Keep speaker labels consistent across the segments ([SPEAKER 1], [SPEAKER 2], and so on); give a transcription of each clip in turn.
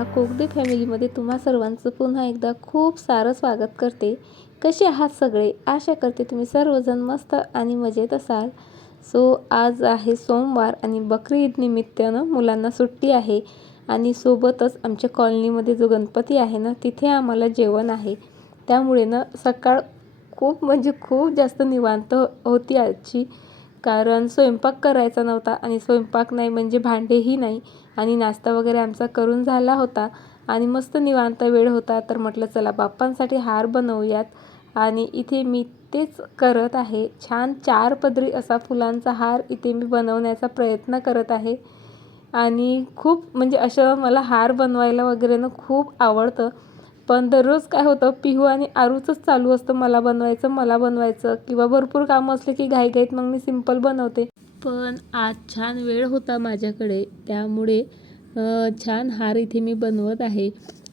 [SPEAKER 1] ह्या कोगदे फॅमिलीमध्ये तुम्हा सर्वांचं पुन्हा एकदा खूप सारं स्वागत करते. कसे आहात सगळे? आशा करते तुम्ही सर्वजण मस्त आणि मजेत असाल. सो आज आहे सोमवार आणि बकरी ईद निमित्तानं मुलांना सुट्टी आहे आणि सोबतच आमच्या कॉलनीमध्ये जो गणपती आहे ना तिथे आम्हाला जेवण आहे. त्यामुळे ना सकाळ खूप म्हणजे खूप जास्त निवांत होती आजची. कारण स्वयंपाक करायचा नव्हता आणि स्वयंपाक नाही म्हणजे भांडेही नाही. आणि नाश्ता वगैरे आमचा करून झाला होता. आणि मस्त निवांत वेळ होता. तर म्हटलं चला बाप्पांसाठी हार बनवूयात. आणि इथे मी तेच करत आहे. छान चार पदरी असा फुलांचा हार इथे मी बनवण्याचा प्रयत्न करत आहे. आणि खूप म्हणजे असं मला हार बनवायला वगैरे ना खूप आवडतं. पण दररोज काय होतं पिहू आणि आरूचंच चालू असतं मला बनवायचं मला बनवायचं. किंवा भरपूर कामं असले की घाईघाईत मग मी सिंपल बनवते. पण आज छान वेळ होता माझ्याकडे त्यामुळे छान हार इथे मी बनवत आहे.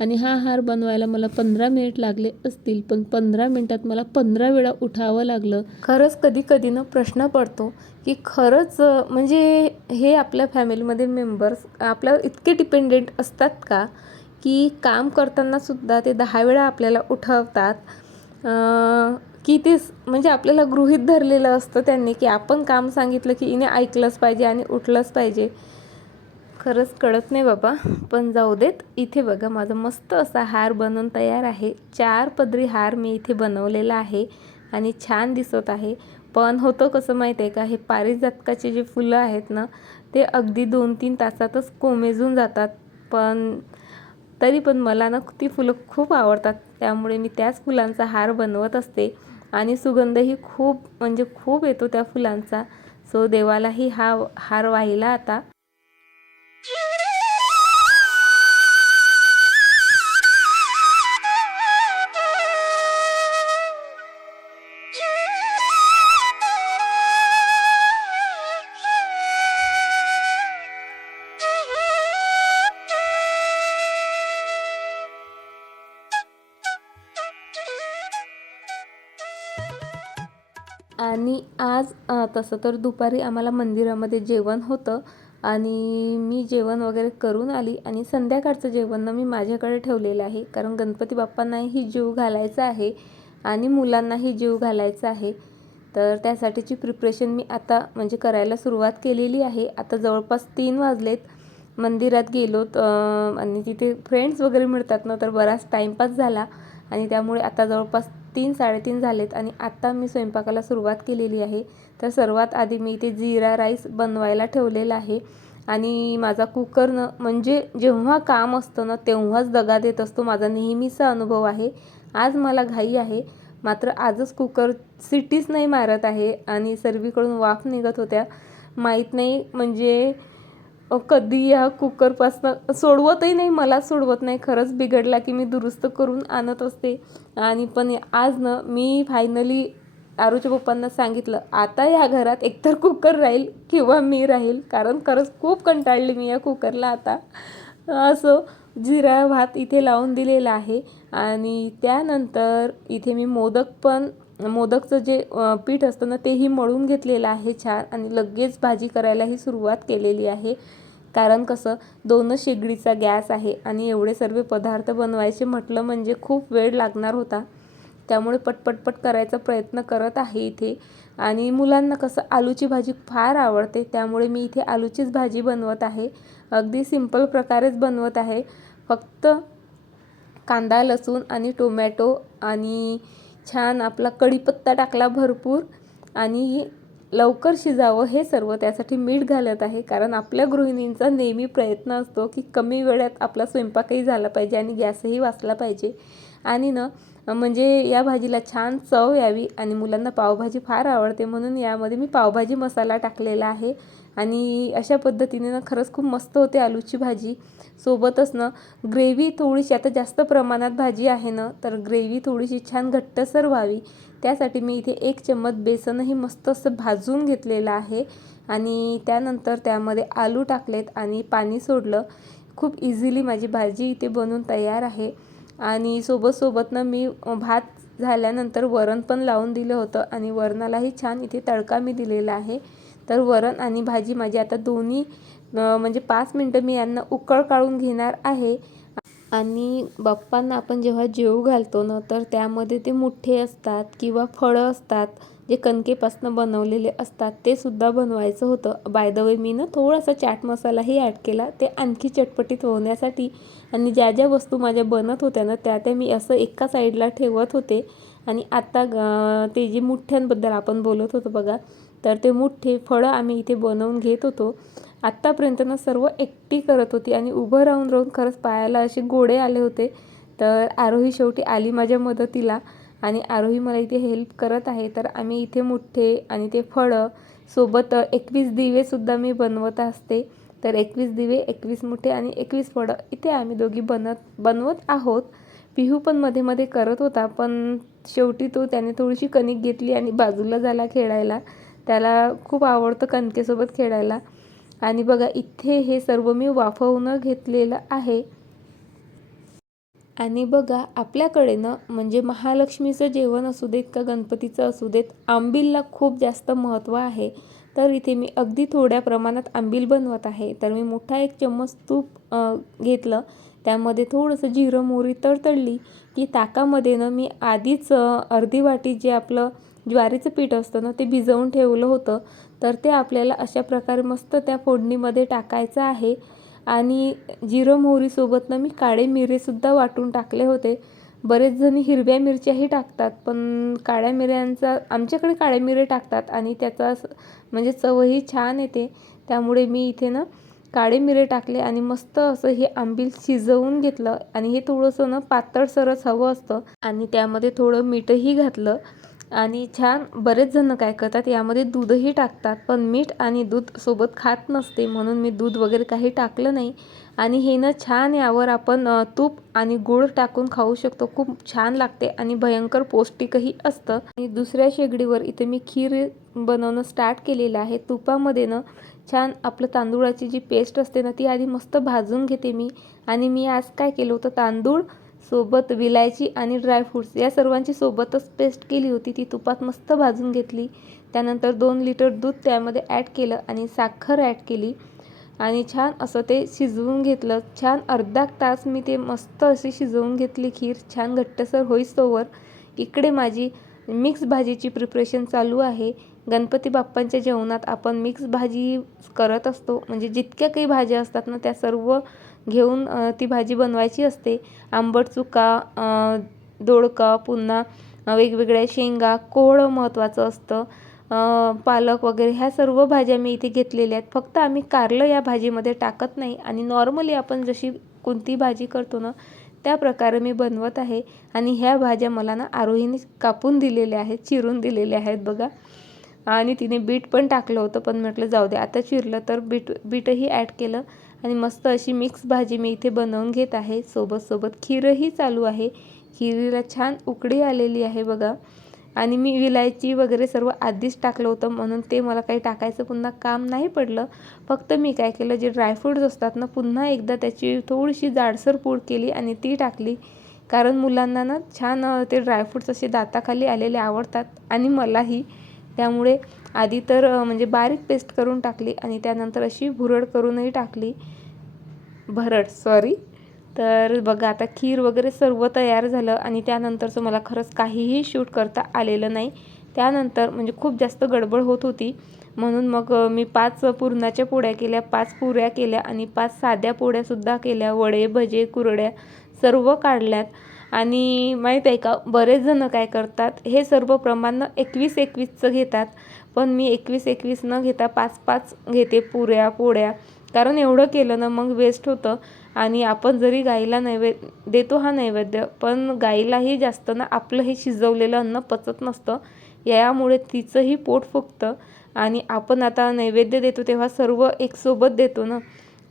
[SPEAKER 1] आणि हा हार बनवायला मला पंधरा मिनिट लागले असतील पण पंधरा मिनिटात मला पंधरा वेळा उठावं लागलं. खरंच कधी कधी ना प्रश्न पडतो की खरंच म्हणजे हे आपल्या फॅमिलीमध्ये मेंबर्स आपल्यावर इतके डिपेंडेंट असतात का? की काम करतानासुद्धा ते दहा वेळा आपल्याला उठवतात. की ते म्हणजे आपल्याला गृहित धरलेलं असतं त्यांनी की आपण काम सांगितलं की इने ऐकलंच पाहिजे आणि उठलंच पाहिजे. खरंच कळत नाही बाबा पण जाऊ देत इथे बघा माझा मस्त असा हार बनवून तयार आहे. चार पदरी हार मी इथे बनवलेला आहे आणि छान दिसत आहे. पण होतं कसं माहीत आहे का हे पारिजातकाचे जे फुलं आहेत ना ते अगदी दोन तीन तासातच कोमेजून जातात. पण तरी पण मला ना ती फुलं खूप आवडतात. त्यामुळे मी त्याच फुलांचा हार बनवत असते. आणि सुगंधही खूप म्हणजे खूप येतो त्या फुलांचा. सो देवालाही हा हार वाहिला आता आज तसं तर दुपारी आम्हाला मंदिरामध्ये जेवण होतं आणि मी जेवण वगैरे करून आली आणि संध्याकाळचं जेवण मी माझ्याकडे ठेवलेलं आहे. कारण गणपती बाप्पांनाही जीव घालायचा आहे आणि मुलांनाही जीव घालायचा आहे. तर त्यासाठीची प्रिपरेशन मी आता म्हणजे करायला सुरुवात केलेली आहे. आता जवळपास तीन वाजलेत. मंदिरात गेलो आणि तिथे फ्रेंड्स वगैरे मिळतात ना तर बराच टाईमपास झाला आणि त्यामुळे आता जवळपास तीन साडेतीन झालेत आणि आत्ता मी स्वयंपाकाला सुरुवात केलेली आहे. तर सर्वात आधी मी इथे जिरा राईस बनवायला ठेवलेला आहे. आणि माझा कुकरनं म्हणजे जेव्हा काम असतं ना तेव्हाच दगा देत असतो. माझा नेहमीचा अनुभव आहे. आज मला घाई आहे. मात्र आजच कुकर सिटीच नाही मारत आहे आणि सर्वीकडून वाफ निघत होत्या. माहीत नाही म्हणजे कधी या कुकरपासनं सोडवतही नाही मला सोडवत नाही. खरंच बिघडला की मी दुरुस्त करून आणत असते. आणि पण आज न मी फायनली आरूच्या पप्पांना सांगितलं आता या घरात एकतर कुकर राहील किंवा मी राहील कारण खरंच खूप कंटाळली मी या कुकरला आता. असं जिरा भात इथे लावून दिलेला आहे. आणि त्यानंतर इथे मी मोदक पण मोदकचं जे पीठ असतं ना तेही मळून घेतलेलं आहे छान आणि लगेच भाजी करायलाही सुरुवात केलेली आहे. कारण कसं दोनच शेगडीचा गॅस आहे आणि एवढे सर्व पदार्थ बनवायचे म्हटलं म्हणजे खूप वेळ लागणार होता. त्यामुळे पटपटपट करायचा प्रयत्न करत आहे इथे. आणि मुलांना कसं आलूची भाजी फार आवडते त्यामुळे मी इथे आलूचीच भाजी बनवत आहे. अगदी सिंपल प्रकारेच बनवत आहे. फक्त कांदा लसूण आणि टोमॅटो आणि छान आपला कढीपत्ता टाकला भरपूर आणि लवकर शिजावं हे सर्व त्यासाठी मीठ घालत आहे. कारण आपल्या गृहिणींचा नेहमी प्रयत्न असतो की कमी वेळात आपला स्वयंपाकही झाला पाहिजे आणि गॅसही वाचला पाहिजे. आणि ना म्हणजे या भाजीला छान चव यावी आणि मुलांना पावभाजी फार आवडते म्हणून यामध्ये मी पावभाजी मसाला टाकलेला आहे. आणि अशा पद्धतीने ना खरंच खूप मस्त होते आलूची भाजी. सोबतच ना ग्रेव्ही थोडीशी आता जास्त प्रमाणात भाजी आहे ना तर ग्रेव्ही थोडीशी छान घट्टसर व्हावी. त्यासाठी मी इथे एक चम्मच बेसनही मस्त असं भाजून घेतलेलं आहे. आणि त्यानंतर त्यामध्ये आलू टाकलेत आणि पाणी सोडलं. खूप इझिली माझी भाजी इथे बनवून तयार आहे. आणि सोबतसोबतनं मी भात झाल्यानंतर वरण पण लावून दिलं होतं आणि वरणालाही छान इथे तडका मी दिलेला आहे. तर वरण आणि भाजी माझी आता दोन्ही म्हणजे पाच मिनटं मी यांना उकळ काढून घेणार आहे. आणि बाप्पांना आपण जेव्हा जेवू घालतो ना तर त्यामध्ये ते मुठ्ठे असतात किंवा फळं असतात जे कणकेपासून बनवलेले असतात ते सुद्धा बनवायचं होतं. बाय द वे मी ना थोडासा चाट मसालाही ॲड केला ते आणखी चटपटीत होण्यासाठी. आणि ज्या ज्या वस्तू माझ्या बनत होत्या ना त्या त्या मी असं एका साईडला ठेवत होते. आणि आता ते जे मुठ्ठ्यांबद्दल आपण बोलत होतो बघा तर ते मुठ्ठे फळं आम्ही इथे बनवून घेत होतो. आत्तापर्यंत ना सर्व एकटी करत होती आणि उभं राहून राहून खरंच पायाला असे गोडे आले होते. तर आरोही शेवटी आली माझ्या मदतीला आणि आरोही मला इथे हेल्प करत आहे. तर आम्ही इथे मुठ्ठे आणि ते फळं सोबत एकवीस दिवेसुद्धा मी बनवत असते. तर एकवीस दिवे एकवीस मुठे आणि एकवीस फळं इथे आम्ही दोघी बनत बनवत आहोत. पिहू पण मध्ये मध्ये करत होता पण शेवटी तो त्याने थोडीशी कणिक घेतली आणि बाजूला झाला खेळायला. त्याला खूप आवडतं कणकेसोबत खेळायला. आणि बघा इथे हे सर्व मी वाफवून घेतलेलं आहे. आणि बघा आपल्याकडे ना म्हणजे महालक्ष्मीचं जेवण असू देत का गणपतीचं असू देत आंबीलला खूप जास्त महत्त्व आहे. तर इथे मी अगदी थोड्या प्रमाणात आंबील बनवत आहे. तर मी मोठा एक चम्मच तूप घेतलं. त्यामध्ये थोडंसं जिरं मोहरी तडतडली की ताकामध्ये ना मी आधीच अर्धी वाटी जे आपलं ज्वारीचं पीठ असतं ना ते भिजवून ठेवलं होतं तर ते आपल्याला अशा प्रकारे मस्त त्या फोडणीमध्ये टाकायचं आहे. आणि जिरं मोहरीसोबत ना मी काळे मिरेसुद्धा वाटून टाकले होते. बरेच जण हिरव्या मिरच्याही टाकतात पण काळ्या मिऱ्यांचा आमच्याकडे काळे मिरे टाकतात आणि त्याचा म्हणजे चवही छान येते. त्यामुळे मी इथे ना काळे मिरे टाकले आणि मस्त असं हे आंबील शिजवून घेतलं. आणि हे थोडंसं ना पातळसरच हवं असतं. आणि त्यामध्ये थोडं मीठही घातलं. आणि छान बरेच जण काय करतात यामध्ये दूधही टाकतात पण मीठ आणि दूध सोबत खात नसते म्हणून मी दूध वगैरे काही टाकलं नाही. आणि हे ना छान यावर आपण तूप आणि गूळ टाकून खाऊ शकतो. खूप छान लागते आणि भयंकर पौष्टिकही असतं. आणि दुसऱ्या शेगडीवर इथे मी खीर बनवणं स्टार्ट केलेलं आहे. तुपामध्ये ना छान आपलं तांदूळाची जी पेस्ट असते ना ती आधी मस्त भाजून घेते मी. आणि मी आज काय केलं होतं तांदूळ सोबत विलायची आणि ड्रायफ्रूट्स या सर्वांची सोबतच पेस्ट केली होती. ती तुपात मस्त भाजून घेतली. त्यानंतर दोन लिटर दूध त्यामध्ये ॲड केलं आणि साखर ॲड केली. आणि छान असं ते शिजवून घेतलं. छान अर्धा तास मी ते मस्त अशी शिजवून घेतली खीर. छान घट्टसर होईस्तोवर. इकडे माझी मिक्स भाजीची प्रिपरेशन चालू आहे. गणपती बाप्पांच्या जेवणात आपण मिक्स भाजी करत असतो. म्हणजे जितक्या काही भाज्या असतात ना त्या सर्व घेऊन ती भाजी बनवायची असते. आंबट चुका दोडका पुन्हा वेगवेगळ्या शेंगा कोहळं महत्त्वाचं असतं. पालक वगैरे ह्या सर्व भाज्या मी इथे घेतलेल्या आहेत. फक्त आम्ही कारलं या भाजीमध्ये टाकत नाही. आणि नॉर्मली आपण जशी कोणती भाजी करतो ना त्या प्रकारे मी बनवत आहे. आणि ह्या भाज्या मला ना आरोहीने कापून दिलेल्या आहेत चिरून दिलेल्या आहेत बघा. आणि तिने बीट पण टाकलं होतं पण म्हटलं जाऊ दे आता चिरलं तर बीट बीटही ॲड केलं. आणि मस्त अशी मिक्स भाजी मी इथे बनवून घेत आहे. सोबत सोबत खीरही चालू आहे. खिरीला छान उकडी आलेली आहे बघा. आणि मी विलायची वगैरे सर्व आधीच टाकलं होतं म्हणून ते मला काही टाकायचं पुन्हा काम नाही पडलं. फक्त मी काय केलं जे ड्रायफ्रूट्स असतात ना पुन्हा एकदा त्याची थोडीशी जाडसर पूड केली आणि ती टाकली. कारण मुलांना ना छान ते ड्रायफ्रूट्स असे दाताखाली आलेले आवडतात. आणि मलाही. त्यामुळे आधी तर म्हणजे बारीक पेस्ट करून टाकली आणि त्यानंतर अशी भुरड करूनही टाकली. भरड सॉरी तर बघा आता खीर वगैरे सर्व तयार झालं आणि त्यानंतरचं मला खरंच काहीही शूट करता आलेलं नाही. त्यानंतर म्हणजे खूप जास्त गडबड होत होती. म्हणून मग मी पाच पुरणाच्या पोळ्या केल्या पाच पुऱ्या केल्या आणि पाच साध्या पोळ्यासुद्धा केल्या. वडे भजे कुरड्या सर्व काढल्यात. आणि माहीत आहे का बरेच जण काय करतात हे सर्व प्रमाण एकवीस एकवीसचं घेतात. पण मी एकवीस एकवीस न घेता पाच पाच घेते पुऱ्या पोळ्या. कारण एवढं केलं ना मग वेस्ट होतं. आणि आपण जरी गाईला नैवेद्य देतो हा नैवेद्य पण गाईलाही जास्त ना आपलं हे शिजवलेलं अन्न पचत नसतं. यामुळे तिचंही पोट फुगतं. आणि आपण आता नैवेद्य देतो तेव्हा सर्व एकसोबत देतो ना.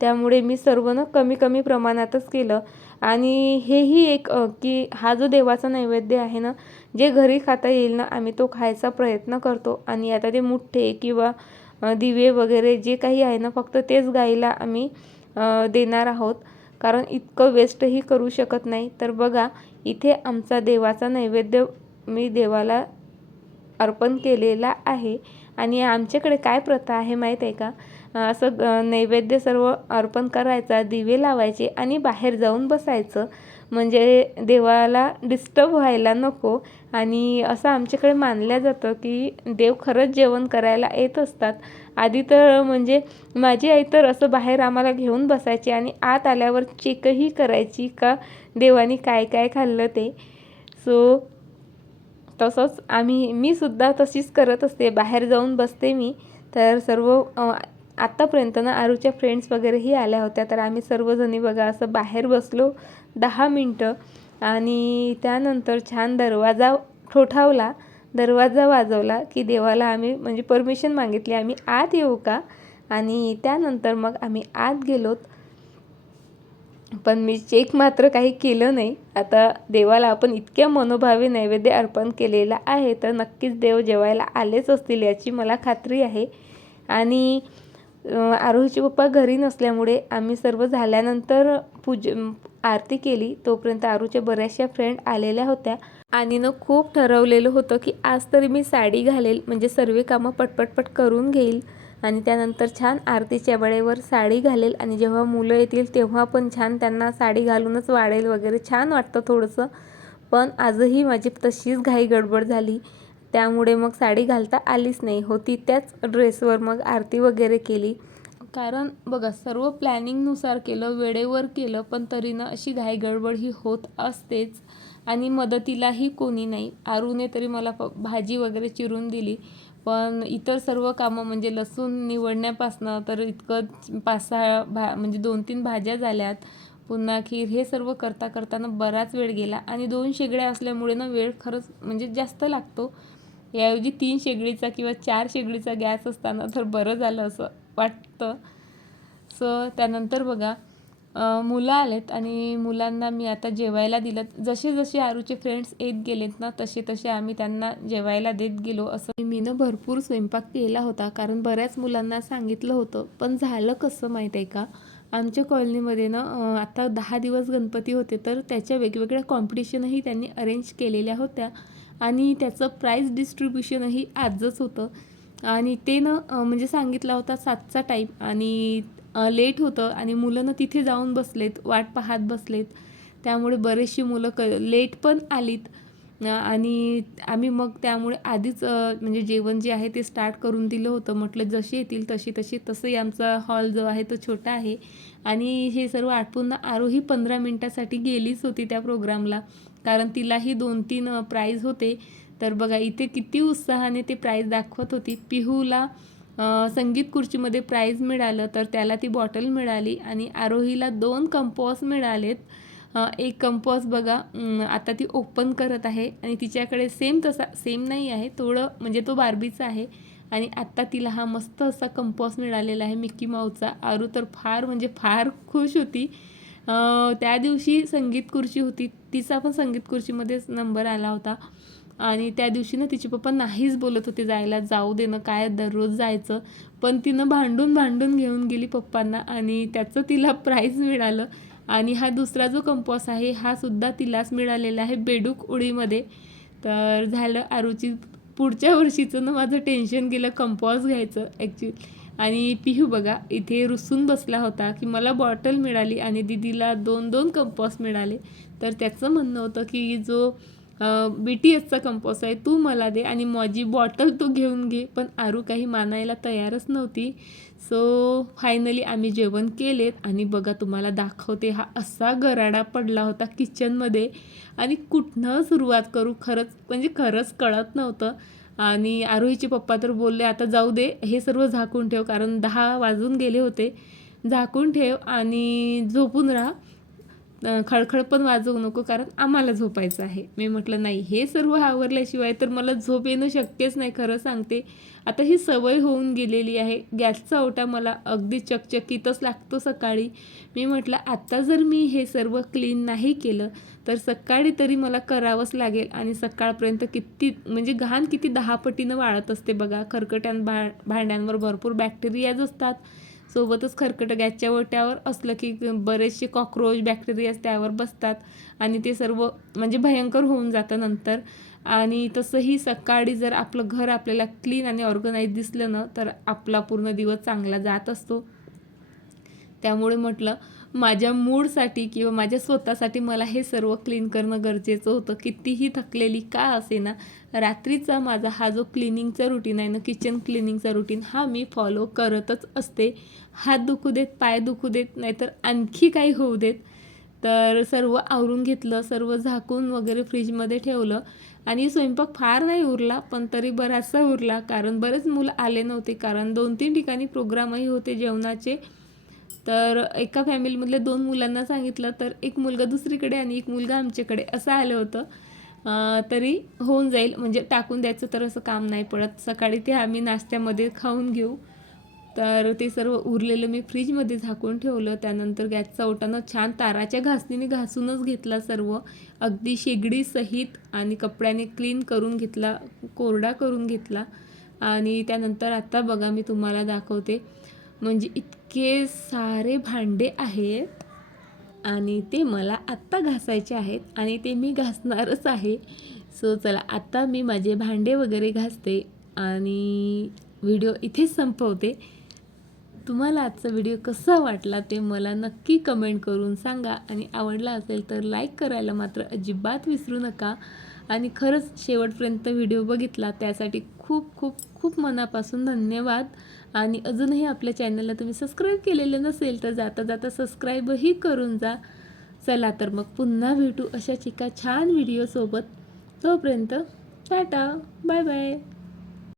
[SPEAKER 1] त्यामुळे मी सर्व ना कमी कमी प्रमाणातच केलं. आणि हेही एक की हा जो देवाचा नैवेद्य आहे ना जे घरी खाता येईल ना आम्ही तो खायचा प्रयत्न करतो. आणि आता ते मुठ्ठे किंवा दिवे वगैरे जे काही आहे ना फक्त तेच गाईला आम्ही देणार आहोत. कारण इतकं वेस्टही करू शकत नाही. तर बघा इथे आमचा देवाचा नैवेद्य मी देवाला अर्पण केलेला आहे. आणि आमच्याकडे काय प्रथा आहे माहीत आहे का? असं ग नैवेद्य सर्व अर्पण करायचा दिवे लावायचे आणि बाहेर जाऊन बसायचं. म्हणजे देवाला डिस्टर्ब व्हायला नको. आणि असं आमच्याकडे मानलं जातं की देव खरंच जेवण करायला येत असतात. आधी तर म्हणजे माझी आई तर असं बाहेर आम्हाला घेऊन बसायची आणि आत आल्यावर चेकही करायची का देवानी काय काय खाल्लं ते. सो तसंच आम्ही मी सुद्धा तशीच करत असते. बाहेर जाऊन बसते मी. तर सर्व आत्तापर्यंत ना आरूच्या फ्रेंड्स वगैरेही आल्या होत्या. तर आम्ही सर्वजणी बघा असं बाहेर बसलो दहा मिनटं. आणि त्यानंतर छान दरवाजा ठोठावला. दरवाजा वाजवला की देवाला आम्ही म्हणजे परमिशन मागितली आम्ही आत येऊ का? आणि त्यानंतर मग आम्ही आत गेलोत. पण मी चेक मात्र काही केलं नाही. आता देवाला आपण इतक्या मनोभावे नैवेद्य अर्पण केलेला आहे तर नक्कीच देव जेवायला आलेच असतील याची मला खात्री आहे. आणि आरोहीचे पप्पा घरी नसल्यामुळे आम्ही सर्व झाल्यानंतर पूज आरती केली. तोपर्यंत आरूच्या बऱ्याचशा फ्रेंड आलेल्या होत्या. आणि न खूप ठरवलेलं होतं की आज तरी मी साडी घालेल. म्हणजे सर्व कामं पटपटपट करून घेईल. आणि त्यानंतर छान आरतीच्या वेळेवर साडी घालेल. आणि जेव्हा मुलं येतील तेव्हा पण छान त्यांना साडी घालूनच वाढेल वगैरे छान वाटतं थोडंसं. पण आजही माझी तशीच घाई गडबड झाली. त्यामुळे मग साडी घालता आलीच नाही. होती त्याच ड्रेसवर मग आरती वगैरे केली. कारण बघा सर्व प्लॅनिंगनुसार केलं वेळेवर केलं पण तरी ना अशी घाई गडबड ही होत असतेच आणि मदतीलाही कोणी नाही. आरूने तरी मला भाजी वगैरे चिरून दिली. पण इतर सर्व कामं म्हणजे लसूण निवडण्यापासनं तर इतकं पाच सहा भा म्हणजे दोन तीन भाज्या झाल्यात. पुन्हा खीर हे सर्व करता करताना बराच वेळ गेला आणि दोन शेगड्या असल्यामुळे ना वेळ खरंच म्हणजे जास्त लागतो. याऐवजी तीन शेगडीचा किंवा चार शेगडीचा गॅस असताना तर बरं झालं असं वाटतं. सो त्यानंतर बघा मुलं आलेत आणि मुलांना मी आता जेवायला दिलं. जसे जसे आरूचे फ्रेंड्स येत गेलेत ना तसे तसे आम्ही त्यांना जेवायला देत गेलो असं. मी ना भरपूर स्वयंपाक केला होता कारण बऱ्याच मुलांना सांगितलं होतं. पण झालं कसं माहीत आहे का? आमच्या कॉलनीमध्ये ना आता दहा दिवस गणपती होते तर त्याच्या वेगवेगळ्या कॉम्पिटिशनही त्यांनी अरेंज केलेल्या होत्या. आणि त्याचं प्राईज डिस्ट्रीब्युशनही आजच होतं. आणि ते ना म्हणजे सांगितला होता सातचा टाईम आणि लेट होतं आणि मुलं ना तिथे जाऊन बसलेत वाट पाहत बसलेत. त्यामुळे बरेचशी मुलं क लेट पण आलीत. आणि आम्ही मग त्यामुळे आधीच म्हणजे जेवण जे आहे ते स्टार्ट करून दिलं होतं. म्हटलं जशी येतील तशी तशी तसंही आमचा हॉल जो आहे तो छोटा आहे. आणि हे सर्व आटपून ना आरोही पंधरा मिनटासाठी गेलीच होती त्या प्रोग्रामला कारण तिलाही दोन तीन प्राईज होते. तर बघा इथे किती उत्साहाने ते प्राईज दाखवत होती. पिहूला संगीत खुर्चीमध्ये प्राईज मिळालं तर त्याला ती बॉटल मिळाली आणि आरोहीला दोन कंपॉस मिळालेत. एक कंपॉस बघा आता ती ओपन करत आहे आणि तिच्याकडे सेम तसा सेम नाही आहे. थोडं म्हणजे तो बार्बीचा आहे आणि आत्ता तिला हा मस्त असा कंपॉस मिळालेला आहे मिक्की माऊचा आरू तर फार म्हणजे फार खुश होती. त्या दिवशी संगीत खुर्ची होती. तिचा पण संगीत खुर्चीमध्येच नंबर आला होता. आणि त्या दिवशी ना तिचे पप्पा नाहीच बोलत होते जायला जाऊ देणं काय दररोज जायचं. पण तिनं भांडून भांडून घेऊन गेली पप्पांना आणि त्याचं तिला प्राईज मिळालं. आणि हा दुसरा जो कंपॉस आहे हा सुद्धा तिलाच मिळालेला आहे बेडूक उडीमध्ये. तर झालं आरूची पुढच्या वर्षीचं ना माझं टेन्शन गेलं कंपॉस घ्यायचं ॲक्च्युली आणि पिहू बघा इथे रुसून बसला होता की मला बॉटल मिळाली आणि दिदीला दोन दोन कंपॉस मिळाले. तर त्याचं म्हणणं होतं की जो बी टी एसचा कंपॉस आहे तू मला दे आणि माझी बॉटल तू घेऊन घे. पण आरू काही मानायला तयारच नव्हती. सो फायनली आम्ही जेवण केलेत आणि बघा तुम्हाला दाखवते हा असा गराडा पडला होता किचनमध्ये. आणि कुठनं सुरुवात करू? खरंच म्हणजे खरंच कळत नव्हतं. आणि आरोहीचे पप्पा तर बोलले आता जाऊ दे हे सर्व झाकून ठेव कारण दहा वाजून गेले होते. झाकून ठेव आणि झोपून राहा. खळखळ पण वाजवू नको कारण आम्हाला झोपायचं आहे. मी म्हटलं नाही हे सर्व आवरल्याशिवाय तर मला झोप येणं शक्यच नाही खरं सांगते. आता ही सवय होऊन गेलेली आहे. गॅसचा ओटा मला अगदी चकचकीतच लागतो सकाळी. मी म्हटलं आत्ता जर मी हे सर्व क्लीन नाही केलं तर सकाळी तरी मला करावंच लागेल आणि सकाळपर्यंत किती म्हणजे घाण किती दहा पटीनं वाळत असते बघा. खरकट्यां भा भांड्यांवर भरपूर बॅक्टेरियाज असतात. सोबतच खरकट गॅसच्या ओट्यावर असलं की बरेचसे कॉक्रोच बॅक्टेरियाज त्यावर बसतात आणि ते सर्व म्हणजे भयंकर होऊन जातं नंतर. आणि तसंही सकाळी जर आपलं घर आपल्याला क्लीन आणि ऑर्गनाईज दिसलं ना तर आपला पूर्ण दिवस चांगला जात असतो. त्यामुळे म्हटलं माझ्या मूडसाठी किंवा माझ्या स्वतःसाठी मला हे सर्व क्लीन करणं गरजेचं होतं. कितीही थकलेली का असे ना रात्रीचा माझा हा जो क्लिनिंगचा रुटीन आहे ना किचन क्लिनिंगचा रुटीन हा मी फॉलो करतच असते. हात दुखू देत पाय दुखू देत नाहीतर आणखी काही होऊ देत. तर सर्व आवरून घेतलं सर्व झाकून वगैरे फ्रीजमध्ये ठेवलं आणि स्वयंपाक फार नाही उरला पण तरी बराचसा उरला. कारण बरेच मुलं आले नव्हते कारण दोन तीन ठिकाणी प्रोग्रामही होते जेवणाचे. तर एका फॅमिलीमधल्या दोन मुलांना सांगितलं तर एक मुलगा दुसरीकडे आणि एक मुलगा आमच्याकडे असं आलं होतं. तरी होऊन जाईल म्हणजे टाकून द्यायचं तर असं काम नाही पडत. सकाळी ते आम्ही नाश्त्यामध्ये खाऊन घेऊ. तर ते सर्व उरलेलं मी फ्रीजमध्ये झाकून ठेवलं. त्यानंतर गॅसचा ओटानं छान ताराच्या घासणीने घासूनच घेतला सर्व. अगदी शेगडी सहित आणि कपड्याने क्लीन करून घेतला कोरडा करून घेतला. आणि त्यानंतर आत्ता बघा मी तुम्हाला दाखवते. म्हणजे इतके सारे भांडे आहेत आणि ते मला आत्ता घासायचे आहेत आणि ते मी घासणारच आहे. सो चला आत्ता मी माझे भांडे वगैरे घासते आणि व्हिडिओ इथेच संपवते. तुम्हाला आजचा व्हिडिओ कसा वाटला ते मला नक्की कमेंट करून सांगा आणि आवडला असेल तर लाईक करायला मात्र अजिबात विसरू नका. आणि खरंच शेवटपर्यंत व्हिडिओ बघितला त्यासाठी खूप खूप खूप मनापासून धन्यवाद. आणि अजूनही आपल्या चॅनलला तुम्ही सबस्क्राईब केलेलं नसेल तर जाता जाता सबस्क्राईबही करून जा. चला तर मग पुन्हा भेटू अशाच एका छान व्हिडिओसोबत. तोपर्यंत टाटा बाय बाय.